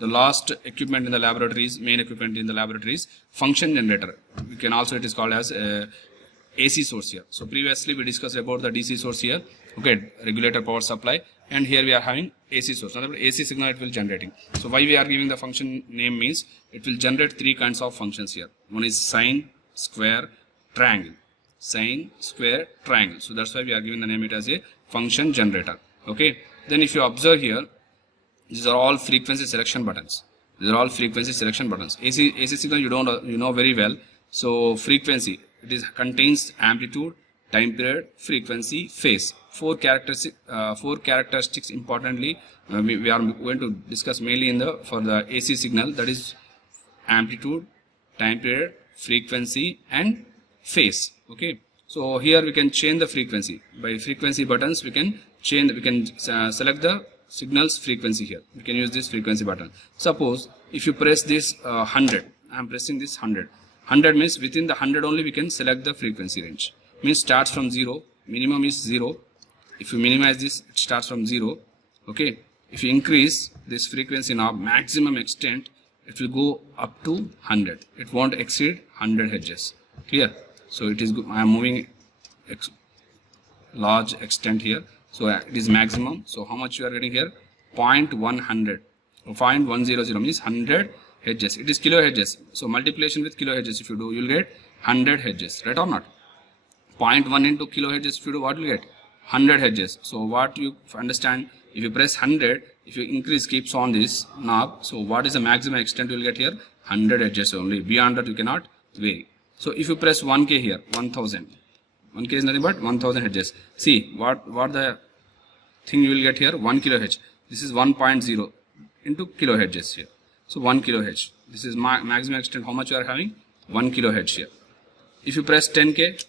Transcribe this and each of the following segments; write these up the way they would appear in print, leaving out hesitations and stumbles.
the last equipment in the laboratories, main equipment in the laboratories, function generator. We can also, it is called as AC source here. So previously we discussed about the DC source here, okay, regulator power supply, and here we are having AC source. Another AC signal it will generating. So why we are giving the function name means it will generate three kinds of functions here. One is sine, square, triangle. Sine, square, triangle. So that's why we are giving the name it as a function generator. Okay. Then if you observe here, these are all frequency selection buttons. These are all frequency selection buttons. AC signal you know very well. So frequency, it contains amplitude, time period, frequency, phase. Four characteristics importantly we are going to discuss mainly for the AC signal, that is amplitude, time period, frequency and phase. Okay, so here we can change the frequency by frequency buttons. We can select the signal's frequency here. We can use this frequency button. Suppose if you press this 100, I am pressing this 100. 100 means within the 100 only we can select the frequency range. Means starts from 0, minimum is 0. If you minimize this, it starts from 0. Okay, if you increase this frequency knob maximum extent, it will go up to 100. It won't exceed 100 hertz. Clear? So it is, I am moving large extent here. So it is maximum. So how much you are getting here? 0.100. 0.100 means 100 hertz. It is kilohertz. So multiplication with kilohertz if you do, you will get 100 hertz. Right or not? 0.1 into kilohertz if you do, what will you get? 100 hertz. So what you understand, if you press 100, if you increase keeps on this knob, so what is the maximum extent you will get here? 100 hertz only. Beyond that you cannot vary. So if you press 1k here, 1000. 1k is nothing but 1000 hertz. See what the thing you will get here, 1 kilohertz. This is 1.0 into kilohertz here. So 1 kilohertz. This is maximum extent. How much you are having? 1 kilohertz here. If you press 10k,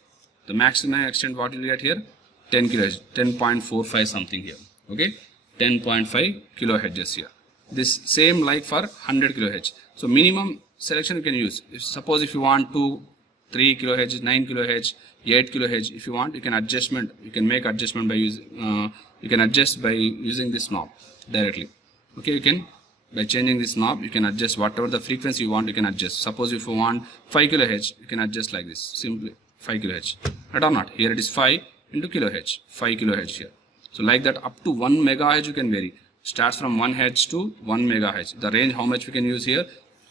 the maximum extent what you will get here? 10 kilohertz, 10.45 something here. Okay, 10.5 kilohertz here. This same like for 100 kilohertz. So minimum selection you can use. Suppose if you want 3 kilohertz, 9 kilohertz, 8 kilohertz, if you want, you can adjustment. You can make adjustment by using. You can adjust by using this knob directly. Okay, you can by changing this knob. You can adjust whatever the frequency you want. You can adjust. Suppose if you want 5 kilohertz, you can adjust like this. Simply 5 kilohertz. Right or not? Here it is 5 into kilohertz. 5 kilohertz here. So like that up to 1 megahertz you can vary. Starts from 1 hertz to 1 megahertz. The range how much we can use here?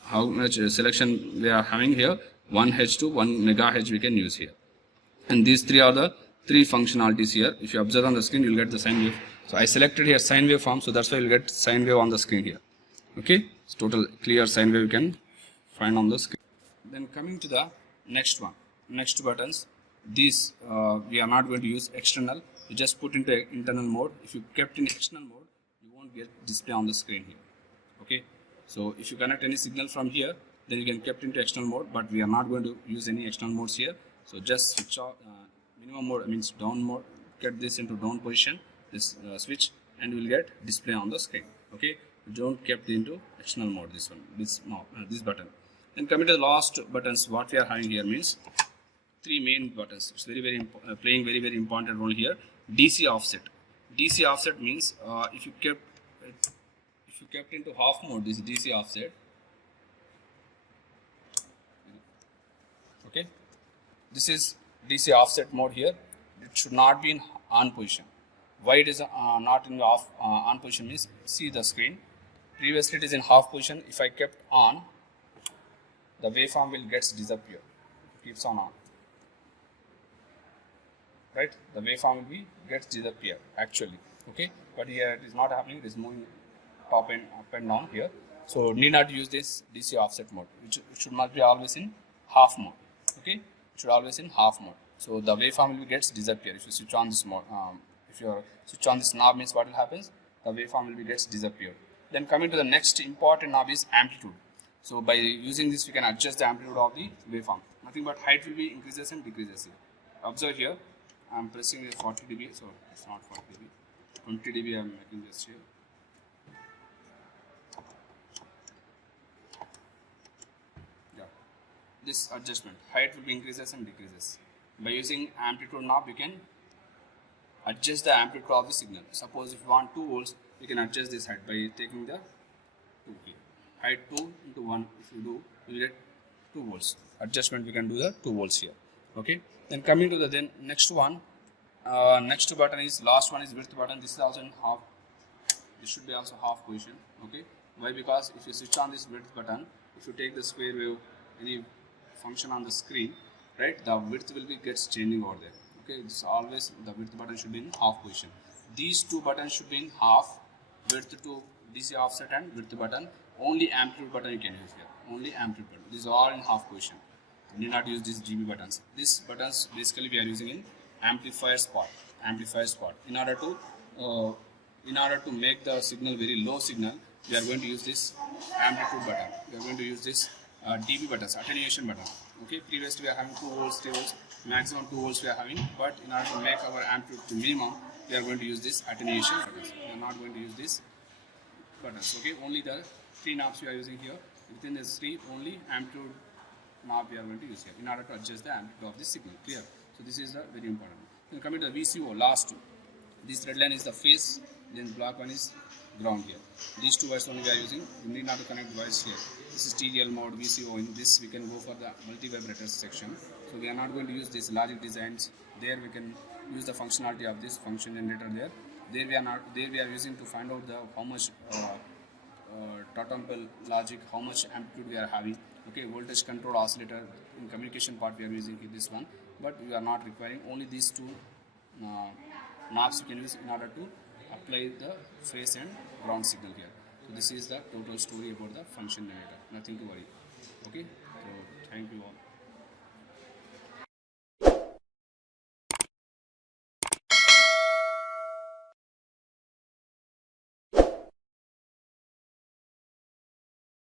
How much selection we are having here? 1 hertz to 1 megahertz we can use here. And these three are the three functionalities here. If you observe on the screen, you will get the sine wave. So I selected here sine wave form, so that's why you will get sine wave on the screen here. Okay, it's total clear sine wave you can find on the screen. Then coming to the next one, next buttons. These we are not going to use external. You just put into internal mode. If you kept in external mode, you won't get display on the screen here. Okay, so if you connect any signal from here, then you can kept into external mode, but we are not going to use any external modes here. So just switch off minimum mode, means down mode, get this into down position, this switch, and you will get display on the screen. Okay, don't kept into external mode, this one, this knob, this button. Then coming to the last buttons, what we are having here means three main buttons. It's very playing very important role here. DC offset. DC offset means if you kept into half mode, this DC offset. Okay, this is DC offset mode here. It should not be in on position. Why it is not in the on position means, see the screen. Previously it is in half position. If I kept on, the waveform will disappear. Keeps on. Right, the waveform will gets disappear actually. Okay, but here it is not happening. It is moving up and down here. So need not use this DC offset mode. It should not be always in half mode. Okay, it should always in half mode. So the waveform will gets disappear. If you switch on this mode, if you switch on this knob, means what will happen? The waveform will gets disappear. Then coming to the next important knob is amplitude. So by using this, we can adjust the amplitude of the waveform. Nothing but height will be increases and decreases here. Observe here, I am pressing this 40 dB, so it's not 40 dB, 20 dB I am making this here. Yeah, this adjustment, height will be increases and decreases. By using amplitude knob, you can adjust the amplitude of the signal. Suppose if you want 2 volts, you can adjust this height by taking the 2 here. height 2 into 1 if you do, you get 2 volts. Adjustment we can do the 2 volts here. Okay. Then coming to the then next one, next button is last one is width button. This is also in half. This should be also half position. Okay. Why? Because if you switch on this width button, if you take the square wave, any function on the screen, right, the width will be gets changing over there. Okay. It's always the width button should be in half position. These two buttons should be in half. Width to DC offset and width button. Only amplitude button you can use here. Only amplitude button. These are all in half position. You need not use these GB buttons. These buttons basically we are using in amplifier spot. Amplifier spot. In order to make the signal very low signal, we are going to use this amplitude button. We are going to use this dB buttons, attenuation button. Okay. Previously we are having 2 volts, 3 volts, maximum 2 volts we are having. But in order to make our amplitude to minimum, we are going to use this attenuation buttons. We are not going to use this buttons. Okay. Only the 3 knobs we are using here. Within this 3, only amplitude knob we are going to use here in order to adjust the amplitude of the signal. Clear? So this is very important. Then coming to the VCO, last two. This red line is the phase, then black one is ground here. These two wires only we are using. You need not to connect wires here. This is TDL mode, VCO. In this we can go for the multi-vibrators section. So we are not going to use this logic designs. There we can use the functionality of this function generator there. There we are not. There we are using to find out the how much totem logic, how much amplitude we are having. Okay, voltage control oscillator in communication part we are using this one, but we are not requiring. Only these two knobs you can use in order to apply the phase and ground signal here. So this is the total story about the function generator. Nothing to worry. Okay, so thank you all.